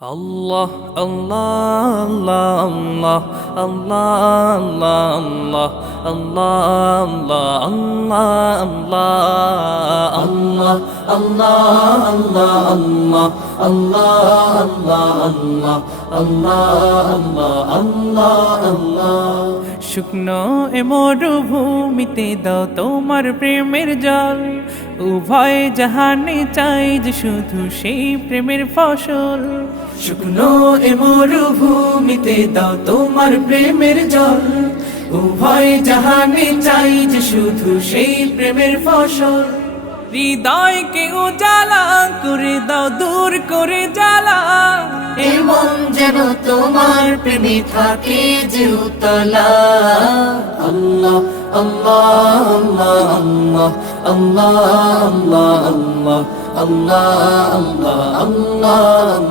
আল্লাহ আল্লাহ আল্লাহ আল্লাহ আল্লাহ আল্লাহ আল্লাহ আল্লাহ আল্লাহ আল্লাহ আল্লাহ শুকনো এ মরুভূমিতে দাও তোমার প্রেমের জল উভয় জাহানে চাই যে শুধু সেই প্রেমের ফসল শুকনো এ মরুভূমিতে দাও তোমার প্রেমের জল উভয় জাহানে চাই যে শুধু সেই প্রেমের ফসল হৃদয়কে উজালা করে দাও দূর করে জ্বালা এমন যেন তোমার প্রেমে থাকে যে উতলা আল্লাহ আল্লাহ আল্লাহ আল্লাহ আল্লাহ আল্লাহ আল্লাহ আল্লাহ আল্লাহ